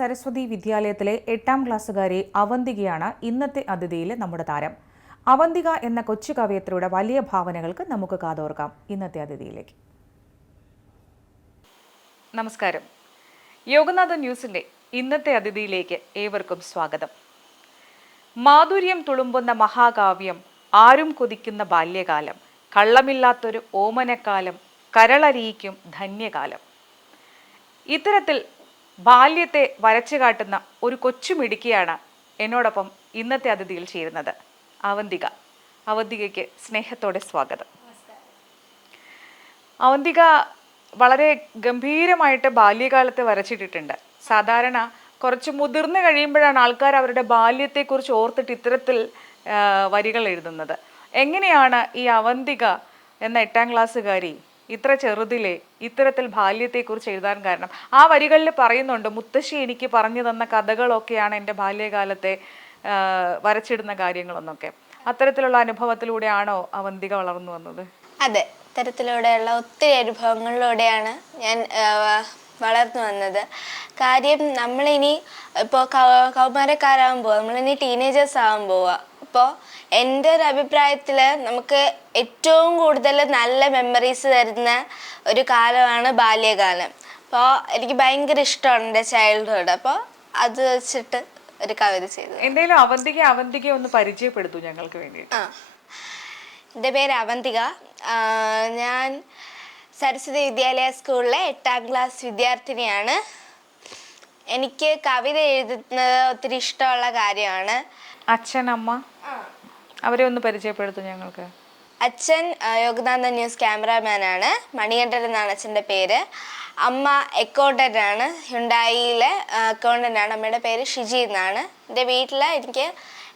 സരസ്വതി വിദ്യാലയത്തിലെ 8ാം ക്ലാസ്സുകാരി അവന്തികയാണ് ഇന്നത്തെ അതിഥിയിലെ നമ്മുടെ താരം. അവന്തിക എന്ന കൊച്ചു കവയത്രിയുടെ വലിയ ഭാവനകൾക്ക് നമുക്ക് കാതോർക്കാം ഇന്നത്തെ അതിഥിയിലേക്ക്. നമസ്കാരം. യോഗനാഥ ന്യൂസിന്റെ ഇന്നത്തെ അതിഥിയിലേക്ക് ഏവർക്കും സ്വാഗതം. മാധുര്യം തുളുമ്പുന്ന മഹാകാവ്യം, ആരും കൊതിക്കുന്ന ബാല്യകാലം, കള്ളമില്ലാത്തൊരു ഓമനക്കാലം, കരളരിയിക്കും ധന്യകാലം. ഇത്തരത്തിൽ ബാല്യത്തെ വരച്ചു കാട്ടുന്ന ഒരു കൊച്ചുമിടുക്കിയാണ് എന്നോടൊപ്പം ഇന്നത്തെ അതിഥിയിൽ ചേരുന്നത്. അവന്തിക. അവന്തികയ്ക്ക് സ്നേഹത്തോടെ സ്വാഗതം. അവന്തിക വളരെ ഗംഭീരമായിട്ട് ബാല്യകാലത്തെ വരച്ചിട്ടിട്ടുണ്ട്. സാധാരണ കുറച്ച് മുതിർന്നു കഴിയുമ്പോഴാണ് ആൾക്കാർ അവരുടെ ബാല്യത്തെക്കുറിച്ച് ഓർത്തിട്ട് ഇത്തരത്തിൽ വരികൾ എഴുതുന്നത്. എങ്ങനെയാണ് ഈ അവന്തിക എന്ന 8ാം ക്ലാസ്സുകാരി ഇത്ര ചെറുതിലെ ഇത്തരത്തിൽ ബാല്യത്തെക്കുറിച്ച് എഴുതാൻ കാരണം? ആ വരികളിൽ പറയുന്നുണ്ട്, മുത്തശ്ശി എനിക്ക് പറഞ്ഞു തന്ന കഥകളൊക്കെയാണ് എൻ്റെ ബാല്യകാലത്തെ വരച്ചിടുന്ന കാര്യങ്ങളെന്നൊക്കെ. അത്തരത്തിലുള്ള അനുഭവത്തിലൂടെയാണോ അവന്തിക വളർന്നു വന്നത്? അതെ, ഇത്തരത്തിലൂടെയുള്ള ഒത്തിരി അനുഭവങ്ങളിലൂടെയാണ് ഞാൻ വളർന്നു വന്നത്. കാര്യം നമ്മളിനി ഇപ്പോൾ കൗമാരക്കാരാകുമ്പോൾ, നമ്മളിനി ടീനേജേഴ്സ് ആകാൻ പോവുക. അപ്പോൾ എൻ്റെ ഒരു അഭിപ്രായത്തിൽ നമുക്ക് ഏറ്റവും കൂടുതൽ നല്ല മെമ്മറീസ് തരുന്ന ഒരു കാലമാണ് ബാല്യകാലം. അപ്പോൾ എനിക്ക് ഭയങ്കര ഇഷ്ടമാണ് എൻ്റെ ചൈൽഡ്ഹുഡ്. അപ്പോൾ അത് വെച്ചിട്ട് ഒരു കവിത ചെയ്തു. എന്തെങ്കിലും അവന്തിക ഒന്ന് പരിചയപ്പെടുത്തൂ ഞങ്ങൾക്ക് വേണ്ടി. എൻ്റെ പേര് അവന്തിക. ഞാൻ സരസ്വതി വിദ്യാലയ സ്കൂളിലെ 8ാം ക്ലാസ് വിദ്യാർത്ഥിനിയാണ്. എനിക്ക് കവിത എഴുതുന്നത് ഒത്തിരി ഇഷ്ടമുള്ള കാര്യമാണ്. അച്ഛൻ, അമ്മ, അവരെ ഒന്ന് പരിചയപ്പെടുത്തു ഞങ്ങൾക്ക്. അച്ഛൻ യോഗനാഥ ന്യൂസ് ക്യാമറാമാനാണ്, മണികണ്ഠൻ എന്നാണ് അച്ഛൻ്റെ പേര്. അമ്മ അക്കൗണ്ടൻ്റ് ആണ്, ഹ്യുണ്ടായിയിലെ അക്കൗണ്ടൻ്റ് ആണ്. അമ്മയുടെ പേര് ഷിജി എന്നാണ്. എൻ്റെ വീട്ടിൽ എനിക്ക്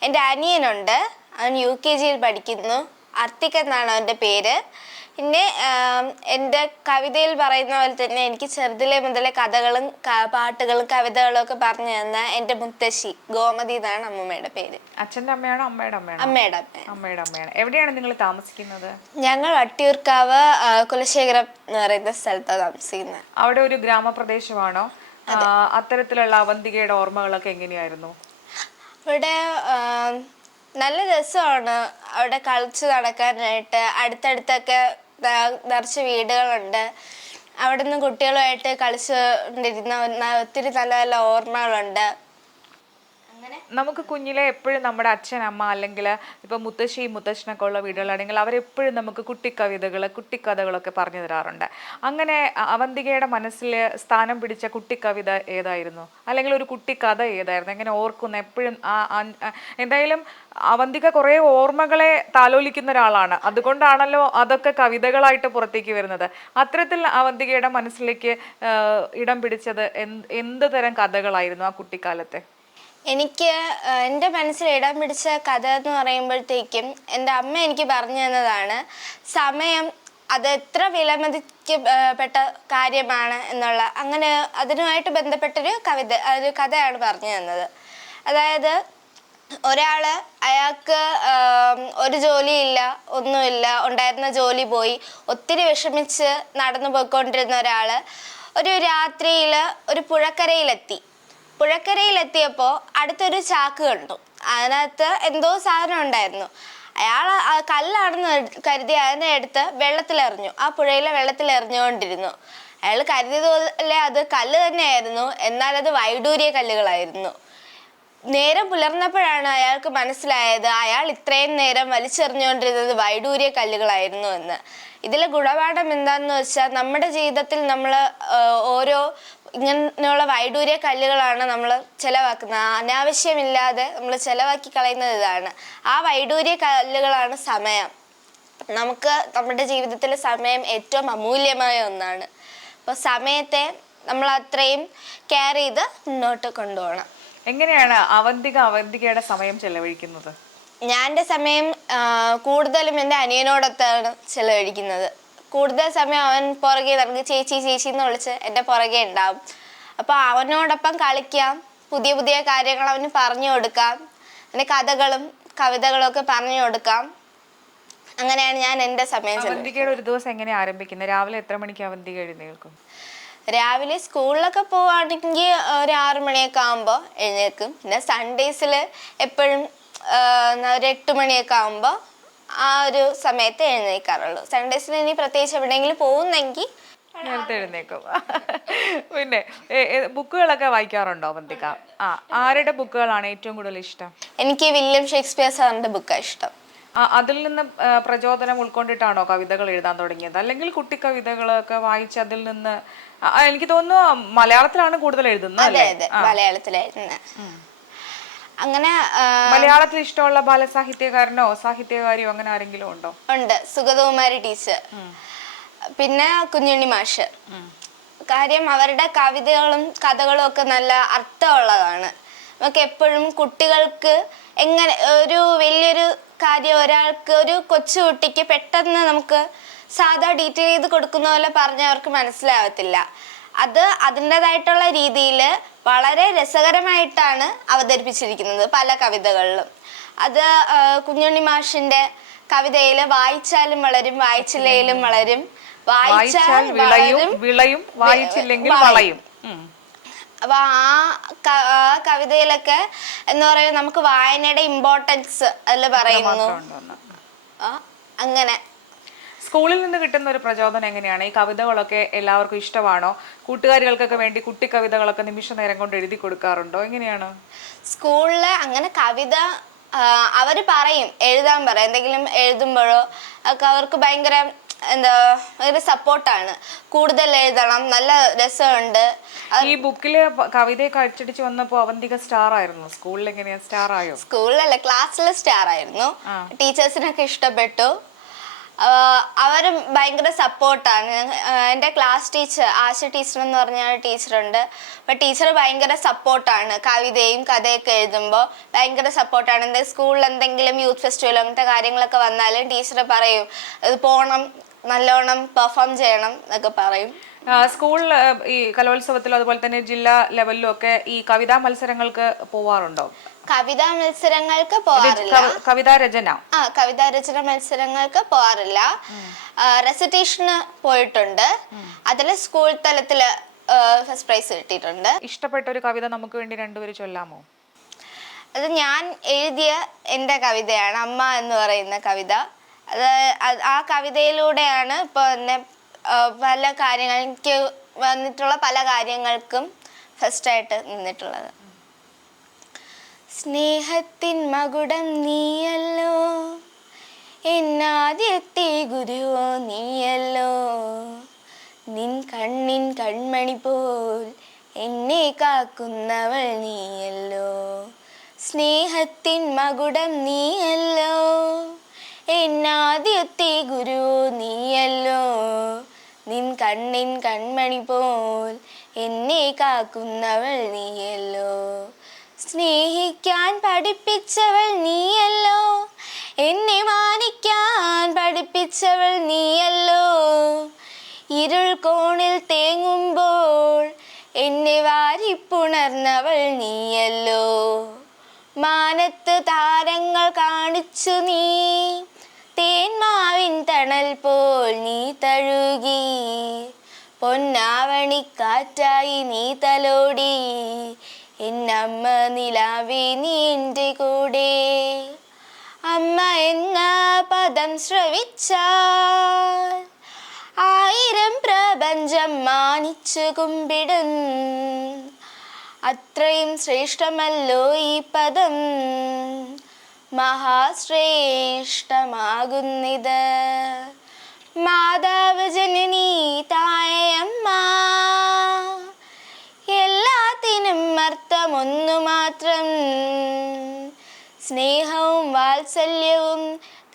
എൻ്റെ അനിയനുണ്ട്, അവൻ UKGയിൽ പഠിക്കുന്നു. അർത്തിക് എന്നാണ് അവൻ്റെ പേര്. പിന്നെ എൻ്റെ കവിതയിൽ പറയുന്ന പോലെ തന്നെ എനിക്ക് ചെറുതിലെ മുതലേ കഥകളും പാട്ടുകളും കവിതകളും ഒക്കെ പറഞ്ഞു തന്ന എൻ്റെ മുത്തശ്ശി ഗോമതി എന്നാണ് അമ്മമ്മയുടെ പേര്. അച്ഛൻ്റെ അമ്മയാണോ അമ്മയുടെ അമ്മയാണോ? അമ്മയുടെ അമ്മയാണ്. എവിടെയാണ് നിങ്ങൾ താമസിക്കുന്നത്? ഞങ്ങൾ വട്ടിയൂർക്കാവ് കുലശേഖരം എന്ന് പറയുന്ന സ്ഥലത്താണ് താമസിക്കുന്നത്. അവിടെ ഒരു ഗ്രാമപ്രദേശമാണോ? അത്തരത്തിലുള്ള അവന്തികയുടെ ഓർമ്മകളൊക്കെ എങ്ങനെയായിരുന്നു? ഇവിടെ നല്ല രസമാണ് അവിടെ കളിച്ച് നടക്കാനായിട്ട്. അടുത്തടുത്തൊക്കെ നിറച്ച് വീടുകളുണ്ട്. അവിടെ നിന്ന് കുട്ടികളുമായിട്ട് കളിച്ചുകൊണ്ടിരുന്ന ഒത്തിരി നല്ല നല്ല ഓർമ്മകളുണ്ട്. നമുക്ക് കുഞ്ഞിലെ എപ്പോഴും നമ്മുടെ അച്ഛൻ, അമ്മ, അല്ലെങ്കിൽ ഇപ്പം മുത്തശ്ശനൊക്കെ ഉള്ള വീടുകളാണെങ്കിൽ അവരെപ്പോഴും നമുക്ക് കുട്ടിക്കഥകളൊക്കെ പറഞ്ഞു തരാറുണ്ട്. അങ്ങനെ അവന്തികയുടെ മനസ്സിൽ സ്ഥാനം പിടിച്ച കുട്ടിക്കവിത ഏതായിരുന്നു? അല്ലെങ്കിൽ ഒരു കുട്ടിക്കഥ ഏതായിരുന്നു? എങ്ങനെ ഓർക്കുന്ന എപ്പോഴും? എന്തായാലും അവന്തിക കുറേ ഓർമ്മകളെ താലോലിക്കുന്ന ഒരാളാണ്. അതുകൊണ്ടാണല്ലോ അതൊക്കെ കവിതകളായിട്ട് പുറത്തേക്ക് വരുന്നത്. അത്തരത്തിൽ അവന്തികയുടെ മനസ്സിലേക്ക് ഇടം പിടിച്ചത് എന്ത് തരം കഥകളായിരുന്നു ആ കുട്ടിക്കാലത്തെ? എനിക്ക് എൻ്റെ മനസ്സിൽ ഇടം പിടിച്ച കഥ എന്ന് പറയുമ്പോഴത്തേക്കും എൻ്റെ അമ്മ എനിക്ക് പറഞ്ഞു തന്നതാണ്. സമയം അത് എത്ര വിലമതിക്കപ്പെട്ട കാര്യമാണ് എന്നുള്ള, അങ്ങനെ അതിനുമായിട്ട് ബന്ധപ്പെട്ടൊരു കഥയാണ് പറഞ്ഞു തന്നത്. അതായത് അയാൾക്ക് ഒരു ജോലിയില്ല, ഒന്നുമില്ല, ഉണ്ടായിരുന്ന ജോലി പോയി, ഒത്തിരി വിഷമിച്ച് നടന്നു പോയിക്കൊണ്ടിരുന്ന ഒരു രാത്രിയിൽ ഒരു പുഴക്കരയിലെത്തിയപ്പോൾ അടുത്തൊരു ചാക്ക് കണ്ടു. അതിനകത്ത് എന്തോ സാധനം ഉണ്ടായിരുന്നു. അയാൾ കല്ലാണെന്ന് കരുതി അതിനെ എടുത്ത് വെള്ളത്തിലെറിഞ്ഞു. ആ പുഴയിലെ വെള്ളത്തിലെറിഞ്ഞുകൊണ്ടിരുന്നു. അയാൾ കരുതിയതുപോലെ അത് കല്ല് തന്നെയായിരുന്നു, എന്നാൽ അത് വൈഡൂര്യ കല്ലുകളായിരുന്നു. നേരം പുലർന്നപ്പോഴാണ് അയാൾക്ക് മനസ്സിലായത് അയാൾ ഇത്രയും നേരം വലിച്ചെറിഞ്ഞുകൊണ്ടിരുന്നത് വൈഡൂര്യ കല്ലുകളായിരുന്നു എന്ന്. ഇതിലെ ഗുണപാഠം എന്താണെന്ന് വെച്ചാൽ, നമ്മുടെ ജീവിതത്തിൽ നമ്മൾ ഓരോ ഇങ്ങനെയുള്ള വൈഡൂര്യ കല്ലുകളാണ് നമ്മൾ ചിലവാക്കുന്നത്. അനാവശ്യമില്ലാതെ നമ്മൾ ചിലവാക്കി കളയുന്നത് ഇതാണ്. ആ വൈഡൂര്യ കല്ലുകളാണ് സമയം. നമ്മുടെ ജീവിതത്തിലെ സമയം ഏറ്റവും അമൂല്യമായ ഒന്നാണ്. അപ്പോൾ സമയത്തെ നമ്മൾ അത്രയും കെയർ ചെയ്ത് മുന്നോട്ട് കൊണ്ടുപോകണം. എങ്ങനെയാണ് അവന്തികയുടെ സമയം ചെലവഴിക്കുന്നത്? ഞാൻ എൻ്റെ സമയം കൂടുതലും എൻ്റെ അനിയനോടൊത്താണ് ചെലവഴിക്കുന്നത്. കൂടുതൽ സമയം അവൻ പുറകെ നമുക്ക് ചേച്ചി എന്ന് വിളിച്ച് എൻ്റെ പുറകെ ഉണ്ടാവും. അപ്പോൾ അവനോടൊപ്പം കളിക്കാം, പുതിയ പുതിയ കാര്യങ്ങൾ അവന് പറഞ്ഞു കൊടുക്കാം, എൻ്റെ കഥകളും കവിതകളും ഒക്കെ പറഞ്ഞു കൊടുക്കാം. അങ്ങനെയാണ് ഞാൻ എൻ്റെ സമയം ചെലവഴിക്കുന്നത്. അവന്തികയുടെ ഒരു ദിവസം എങ്ങനെ ആരംഭിക്കുന്നത്? രാവിലെ എത്ര മണിക്ക് അവന്തിക എഴുന്നേൽക്കും? രാവിലെ സ്കൂളിലൊക്കെ പോവാണെങ്കിൽ ഒരു 6 മണിയൊക്കെ ആകുമ്പോൾ എഴുന്നേൽക്കും. പിന്നെ സൺഡേസിൽ എപ്പോഴും ഒരു 8 മണിയൊക്കെ ആകുമ്പോൾ ആ ഒരു സമയത്ത് എഴുന്നേൽക്കാറുള്ളൂ. സൺഡേസിൽ ഇനി പ്രത്യേകിച്ച് എവിടെയെങ്കിലും പോകുന്നെങ്കിൽ നേരത്തെ എഴുന്നേക്കും. പിന്നെ ബുക്കുകളൊക്കെ വായിക്കാറുണ്ടോ അവന്തിക? ആരുടെ ബുക്കുകളാണ് ഏറ്റവും കൂടുതൽ ഇഷ്ടം? എനിക്ക് വില്യം ഷേക്സ്പിയർ സാറിന്റെ ബുക്കാണ് ഇഷ്ടം. അതിൽ നിന്ന് പ്രചോദനം ഉൾക്കൊണ്ടിട്ടാണോ കവിതകൾ എഴുതാൻ തുടങ്ങിയത്, അല്ലെങ്കിൽ കുട്ടി കവിതകളൊക്കെ വായിച്ച് അതിൽ നിന്ന്? എനിക്ക് തോന്നുന്നു മലയാളത്തിലാണ് കൂടുതൽ എഴുതുന്നത്. അതെ അതെ, മലയാളത്തിലായിരുന്നു. അങ്ങനെ മലയാളത്തിൽ ഇഷ്ടമുള്ള ബാലസാഹിത്യകാരനോ സാഹിത്യകാരിയോ അങ്ങനെ ആരെങ്കിലും ഉണ്ടോ? ഉണ്ട്, സുഗതകുമാരി ടീച്ചർ, പിന്നെ കുഞ്ഞുണ്ണി മാഷ്. കാര്യം അവരുടെ കവിതകളും കഥകളും ഒക്കെ നല്ല അർത്ഥമുള്ളതാണ്. നമുക്ക് എപ്പോഴും കുട്ടികൾക്ക് എങ്ങനെ ഒരു വലിയൊരു കാര്യം ഒരാൾക്ക്, ഒരു കൊച്ചുകുട്ടിക്ക് പെട്ടെന്ന് നമുക്ക് സാധാ ഡീറ്റെയിൽ ചെയ്ത് കൊടുക്കുന്ന പോലെ പറഞ്ഞാൽ അവർക്ക് മനസ്സിലാവത്തില്ല. അത് അതിൻ്റെതായിട്ടുള്ള രീതിയിൽ വളരെ രസകരമായിട്ടാണ് അവതരിപ്പിച്ചിരിക്കുന്നത് പല കവിതകളിലും. അത് കുഞ്ഞുണ്ണി മാഷിന്റെ കവിതയിൽ വായിച്ചാലും വളരും വായിച്ചില്ലേലും വളരും, വായിച്ചാൽ വിളയും വായിച്ചില്ലെങ്കിൽ വളയും. അപ്പൊ ആ കവിതയിലൊക്കെ എന്ന് പറയുന്നത് നമുക്ക് വായനയുടെ ഇമ്പോർട്ടൻസ് അതിൽ പറയുന്നു. അങ്ങനെ സ്കൂളിൽ നിന്ന് കിട്ടുന്ന ഒരു പ്രചോദനം എങ്ങനെയാണ്? ഈ കവിതകളൊക്കെ എല്ലാവർക്കും ഇഷ്ടമാണോ? കൂട്ടുകാരികൾക്കൊക്കെ വേണ്ടി കുട്ടി കവിതകളൊക്കെ നിമിഷ നേരം കൊണ്ട് എഴുതി കൊടുക്കാറുണ്ടോ? എങ്ങനെയാണ് സ്കൂളില്? അങ്ങനെ കവിത അവര് പറയും, എഴുതാൻ പറയും. എന്തെങ്കിലും എഴുതുമ്പോഴോ ഒക്കെ അവർക്ക് ഭയങ്കര ഭയങ്കര സപ്പോർട്ടാണ്. കൂടുതൽ എഴുതണം, നല്ല രസമുണ്ട്. ഈ ബുക്കില് കവിതയൊക്കെ അച്ചടിച്ച് വന്നപ്പോ അവന്തിക സ്റ്റാർ ആയിരുന്നു. സ്കൂളിൽ എങ്ങനെയാ, സ്റ്റാർ ആയോ? സ്കൂളിലല്ല, ക്ലാസ്സിലെ സ്റ്റാർ ആയിരുന്നു. ടീച്ചേഴ്സിനൊക്കെ ഇഷ്ടപ്പെട്ടു. അവർ ഭയങ്കര സപ്പോർട്ടാണ്. എൻ്റെ ക്ലാസ് ടീച്ചർ ആശ ടീച്ചർ എന്ന് പറഞ്ഞ ടീച്ചറുണ്ട്. അപ്പം ടീച്ചർ ഭയങ്കര സപ്പോർട്ടാണ്. കവിതയും കഥയൊക്കെ എഴുതുമ്പോൾ ഭയങ്കര സപ്പോർട്ടാണ്. എന്തെങ്കിലും സ്കൂളിൽ എന്തെങ്കിലും യൂത്ത് ഫെസ്റ്റിവൽ അങ്ങനത്തെ കാര്യങ്ങളൊക്കെ വന്നാലും ടീച്ചർ പറയും ഇത് പോകണം, നല്ലോണം പെർഫോം ചെയ്യണം എന്നൊക്കെ പറയും. സ്കൂളിൽ ഈ കലോത്സവത്തിലും അതുപോലെ തന്നെ ജില്ലാ ലെവലിലും ഒക്കെ ഈ കവിതാ മത്സരങ്ങൾക്ക് പോവാറുണ്ടോ? കവിതാ മത്സരങ്ങൾക്ക് പോവാറില്ല. കവിതാ രചന മത്സരങ്ങൾക്ക് പോവാറില്ല. റെസിറ്റേഷന് പോയിട്ടുണ്ട്. അതില് സ്കൂൾ തലത്തില് ഫസ്റ്റ് പ്രൈസ് കിട്ടിയിട്ടുണ്ട്. ഇഷ്ടപ്പെട്ട ഒരു കവിത നമുക്ക് വേണ്ടി രണ്ടുപേരും ചൊല്ലാമോ? അത് ഞാൻ എഴുതിയ എൻ്റെ കവിതയാണ്, അമ്മ എന്ന് പറയുന്ന കവിത. ആ കവിതയിലൂടെയാണ് ഇപ്പോൾ എന്നെ പല കാര്യങ്ങൾ, എനിക്ക് വന്നിട്ടുള്ള പല കാര്യങ്ങൾക്കും ഫസ്റ്റായിട്ട് നിന്നിട്ടുള്ളത്. സ്നേഹത്തിൻ മകുടം നീയല്ലോ, എന്നാദ്യത്തെ ഗുരുവോ നീയല്ലോ, നിൻ കണ്ണിൻ കൺമണി പോൽ എന്നെ കാക്കുന്നവൾ നീയല്ലോ. സ്നേഹത്തിൻ മകുടം നീയല്ലോ, എന്നാദ്യത്തെ ഗുരുവോ നീയല്ലോ, നിൻ കണ്ണിൻ കൺമണി പോൽ എന്നെ കാക്കുന്നവൾ നീയല്ലോ. സ്നേഹിക്കാൻ പഠിപ്പിച്ചവൾ നീയല്ലോ, എന്നെ മാനിക്കാൻ പഠിപ്പിച്ചവൾ നീയല്ലോ. ഇരുൾ കോണിൽ തേങ്ങുമ്പോൾ എന്നെ വാരിപ്പുണർന്നവൾ നീയല്ലോ. മാനത്ത് താരങ്ങൾ കാണിച്ചു നീ, തേന്മാവിൻ തണൽ പോൽ നീ തഴുകി, പൊന്നാവണിക്കാറ്റായി നീ തലോടി, എന്നമ്മ നിലാവേ നീ എൻ്റെ കൂടെ. അമ്മ എന്ന പദം ശ്രവിച്ചാൽ 1000 പ്രപഞ്ചം മാനിച്ചു കുമ്പിടും, അത്രയും ശ്രേഷ്ഠമല്ലോ ഈ പദം, മഹാശ്രേഷ്ഠമാകുന്നിത്. മാതാവ് ജനനി തായമ്മ, എല്ലാത്തിനും അർത്ഥമൊന്നു മാത്രം, സ്നേഹവും വാത്സല്യവും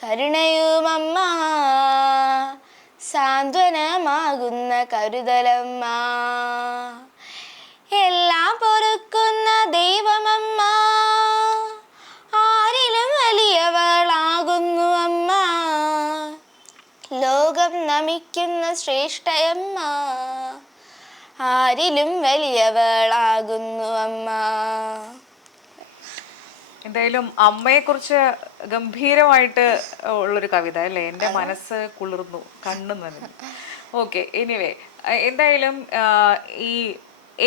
കരുണയും അമ്മ, സാന്ത്വനമാകുന്ന കരുതലമ്മ, എല്ലാം പൊറുക്കുന്ന ദൈവമമ്മ, ആരിലും വലിയവളാകുന്നു അമ്മ, ലോകം നമിക്കുന്ന ശ്രേഷ്ഠയമ്മ, ആരിലും വലിയവളാകുന്നു അമ്മ. എന്തായാലും അമ്മയെക്കുറിച്ച് ഗംഭീരമായിട്ട് ഉള്ളൊരു കവിത അല്ലേ? എൻ്റെ മനസ്സ് കുളിർന്നു, കണ്ണു നനഞ്ഞു. ഓക്കെ, എനിവേ എന്തായാലും ഈ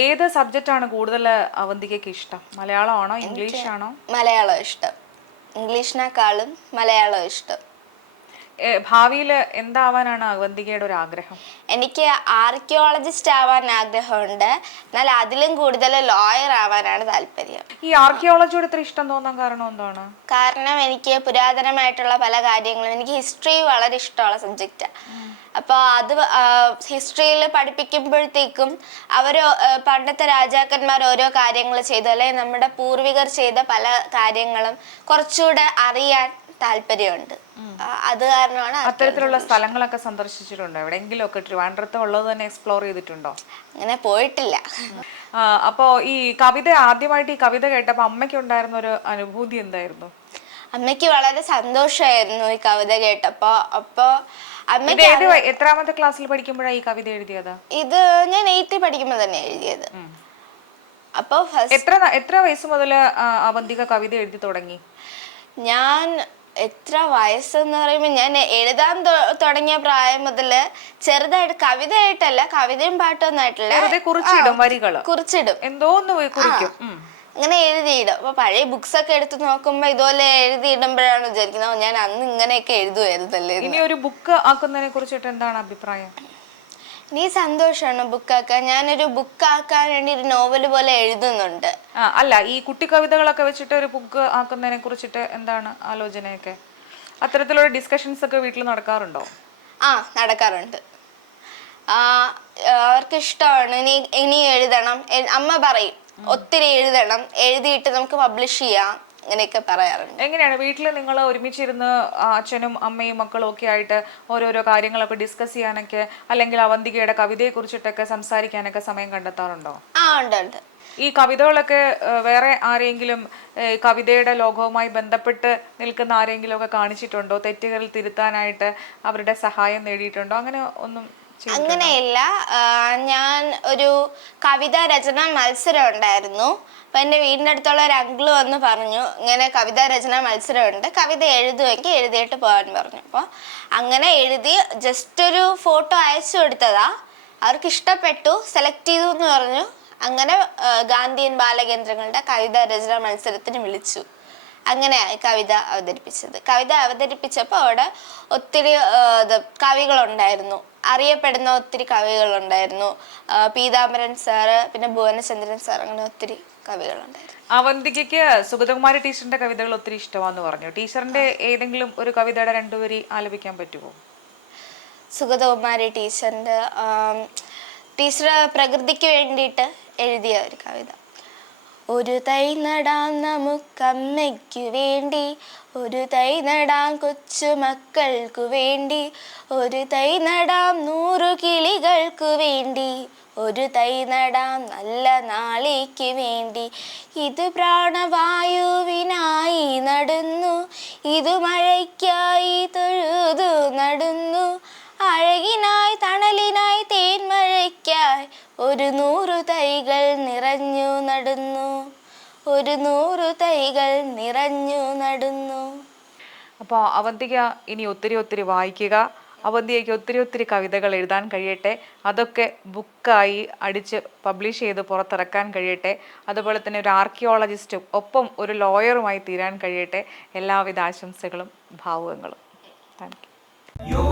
ഏത് സബ്ജക്റ്റാണ് കൂടുതൽ അവന്തികയ്ക്ക് ഇഷ്ടം? മലയാളമാണോ ഇംഗ്ലീഷ് ആണോ? മലയാളം ഇഷ്ടം. ഇംഗ്ലീഷിനേക്കാളും മലയാളം ഇഷ്ടം. ഭാവിയിൽ എന്താവാനാണ് അവന്തികയുടെ ഒരു ആഗ്രഹം? എനിക്ക് ആർക്കിയോളജിസ്റ്റ് ആവാൻ ആഗ്രഹമുണ്ട്. എന്നാൽ അതിലും കൂടുതൽ ലോയർ ആവാനാണ് താല്പര്യം. ഈ ആർക്കിയോളജിയോട് ഇത്ര ഇഷ്ടം തോന്നാൻ കാരണം എന്താണ്? കാരണം എനിക്ക് പുരാതനമായിട്ടുള്ള പല കാര്യങ്ങളും, എനിക്ക് ഹിസ്റ്ററി വളരെ ഇഷ്ടമുള്ള സബ്ജക്റ്റാണ്. അപ്പോൾ അത് ഹിസ്റ്ററിയിൽ പഠിപ്പിക്കുമ്പോഴത്തേക്കും അവർ പണ്ടത്തെ രാജാക്കന്മാർ ഓരോ കാര്യങ്ങൾ ചെയ്തു, അല്ലെങ്കിൽ നമ്മുടെ പൂർവികർ ചെയ്ത പല കാര്യങ്ങളും കുറച്ചുകൂടെ അറിയാൻ താല്പര്യമുണ്ട്. അത് കാരണമാണ്. അത്തരത്തിലുള്ള സ്ഥലങ്ങളൊക്കെ സന്ദർശിച്ചിട്ടുണ്ടോ? എവിടെയെങ്കിലും ഒക്കെ ട്രിവാൻഡ്രത്ത് ഉള്ളത് തന്നെ എക്സ്പ്ലോർ ചെയ്തിട്ടുണ്ടോ? അങ്ങനെ പോയിട്ടില്ല. അപ്പോൾ ഈ കവിത ആദ്യമായിട്ട് ഈ കവിത കേട്ടപ്പോൾ അമ്മയ്ക്ക് ഉണ്ടായിരുന്ന ഒരു അനുഭൂതി എന്തായിരുന്നു? അമ്മയ്ക്ക് വളരെ സന്തോഷമായിരുന്നു ഈ കവിത കേട്ടപ്പോ. അപ്പൊ അമ്മയ്ക്ക് എത്രാമത്തെ ക്ലാസ്സിൽ പഠിക്കുമ്പോഴാണ് ഈ കവിത എഴുതിയത്? ഇത് ഞാൻ 8th പഠിക്കുമ്പോൾ തന്നെ എഴുതിയത്. അപ്പൊ എത്ര വയസ്സ് മുതൽ അവന്തിക കവിത എഴുതി തുടങ്ങി? ഞാൻ എത്ര വയസ്സെന്ന് പറയുമ്പോൾ ഞാൻ എഴുതാൻ തുടങ്ങിയ പ്രായം മുതല് ചെറുതായിട്ട്, കവിതയായിട്ടല്ല, കവിതയും പാട്ടൊന്നും ആയിട്ടില്ല, കുറിച്ചിടും, എന്തോന്ന് കുറിക്കും, അങ്ങനെ എഴുതിയിടും. അപ്പൊ പഴയ ബുക്സ് ഒക്കെ എടുത്ത് നോക്കുമ്പോ ഇതുപോലെ എഴുതിയിടുമ്പോഴാണ് വിചാരിക്കുന്നത് ഞാൻ അന്ന് ഇങ്ങനെയൊക്കെ എഴുതുമായിരുന്നല്ലേ. ഇനി ഒരു ബുക്ക് ആക്കുന്നതിനെ കുറിച്ചിട്ട് എന്താണ് അഭിപ്രായം? നീ സന്തോഷമാണ് ബുക്കാക്കാൻ. ഞാനൊരു ബുക്കാക്കാൻ വേണ്ടി ഒരു നോവൽ പോലെ എഴുതുന്നുണ്ട്. അല്ല, ഈ കുട്ടി കവിതകളൊക്കെ വെച്ചിട്ട് ഒരു ബുക്ക് ആക്കുന്നതിനെ കുറിച്ചിട്ട് എന്താണ് ആലോചനയൊക്കെ? അത്തരത്തിലുള്ള ഡിസ്കഷൻസ് ഒക്കെ വീട്ടിൽ നടക്കാറുണ്ടോ? നടക്കാറുണ്ട്. അവർക്ക് ഇഷ്ടമാണ്. ഇനി എഴുതണം, അമ്മ പറയും ഒത്തിരി എഴുതണം, എഴുതിയിട്ട് നമുക്ക് പബ്ലിഷ് ചെയ്യാം, അങ്ങനെയൊക്കെ പറയാറുണ്ട്. എങ്ങനെയാണ് വീട്ടിൽ നിങ്ങൾ ഒരുമിച്ചിരുന്ന് അച്ഛനും അമ്മയും മക്കളും ഒക്കെ ആയിട്ട് ഓരോരോ കാര്യങ്ങളൊക്കെ ഡിസ്കസ് ചെയ്യാനൊക്കെ, അല്ലെങ്കിൽ അവന്തികയുടെ കവിതയെ കുറിച്ചിട്ടൊക്കെ സംസാരിക്കാനൊക്കെ സമയം കണ്ടെത്താറുണ്ടോ? ഉണ്ട്. ഈ കവിതകളൊക്കെ വേറെ ആരെങ്കിലും കവിതയുടെ ലോകവുമായി ബന്ധപ്പെട്ട് നിൽക്കുന്ന ആരെങ്കിലും ഒക്കെ കാണിച്ചിട്ടുണ്ടോ? തെറ്റുകൾ തിരുത്താനായിട്ട് അവരുടെ സഹായം നേടിയിട്ടുണ്ടോ? അങ്ങനെ ഒന്നും? അങ്ങനെയില്ല. ഞാൻ ഒരു കവിതാ രചന മത്സരം ഉണ്ടായിരുന്നു. അപ്പൊ എൻ്റെ വീടിൻ്റെ അടുത്തുള്ള ഒരു അങ്കിള് വന്ന് പറഞ്ഞു ഇങ്ങനെ കവിതാ രചന മത്സരമുണ്ട്, കവിത എഴുതുമെങ്കിൽ എഴുതിയിട്ട് പോകാൻ പറഞ്ഞു. അപ്പോൾ അങ്ങനെ എഴുതി ജസ്റ്റ് ഒരു ഫോട്ടോ അയച്ചു കൊടുത്തതാ. അവർക്ക് ഇഷ്ടപ്പെട്ടു, സെലക്ട് ചെയ്തു എന്ന് പറഞ്ഞു. അങ്ങനെ ഗാന്ധിയൻ ബാലകേന്ദ്രങ്ങളുടെ കവിതാ രചന മത്സരത്തിന് വിളിച്ചു. അങ്ങനെ കവിത അവതരിപ്പിച്ചത്. കവിത അവതരിപ്പിച്ചപ്പോൾ അവിടെ ഒത്തിരി കവികളുണ്ടായിരുന്നു, അറിയപ്പെടുന്ന ഒത്തിരി കവികളുണ്ടായിരുന്നു. പീതാംബരൻ സാറ്, പിന്നെ ഭുവനചന്ദ്രൻ സാർ, അങ്ങനെ ഒത്തിരി കവികളുണ്ടായിരുന്നു. അവന്തികയ്ക്ക് സുഗതകുമാരി ടീച്ചറിന്റെ കവിതകൾ ഒത്തിരി ഇഷ്ടമാണെന്ന് പറഞ്ഞു. ടീച്ചറിന്റെ ഏതെങ്കിലും ഒരു കവിതയുടെ 2 വരി ആലപിക്കാൻ പറ്റുമോ? സുഗതകുമാരി ടീച്ചറിന്റെ ടീച്ചർ പ്രകൃതിക്ക് വേണ്ടിയിട്ട് എഴുതിയ ഒരു കവിത. ഒരു തൈ നടാം നമുക്കമ്മയ്ക്കു വേണ്ടി, ഒരു തൈ നടാം കൊച്ചുമക്കൾക്കു വേണ്ടി, ഒരു തൈ നടാം 100 കിളികൾക്കു വേണ്ടി, ഒരു തൈ നടാം നല്ല നാളേക്ക് വേണ്ടി. ഇത് പ്രാണവായുവിനായി നടുന്നു, ഇത് മഴയ്ക്കായി തൊഴുതു നടുന്നു, അഴകിനായി തണലിനായി തേന്മഴയ്ക്കായി 100 തൈകൾ നിറഞ്ഞു നടുന്നു, 100 തൈകൾ നിറഞ്ഞു നടുന്നു. അപ്പോൾ അവന്തിക ഇനി ഒത്തിരി വായിക്കുക, അവന്തികയ്ക്ക് ഒത്തിരി കവിതകൾ എഴുതാൻ കഴിയട്ടെ, അതൊക്കെ ബുക്കായി അടിച്ച് പബ്ലിഷ് ചെയ്ത് പുറത്തിറക്കാൻ കഴിയട്ടെ, അതുപോലെ തന്നെ ഒരു ആർക്കിയോളജിസ്റ്റും ഒപ്പം ഒരു ലോയറുമായി തീരാൻ കഴിയട്ടെ. എല്ലാവിധ ആശംസകളും ഭാവുകങ്ങളും. Thank you.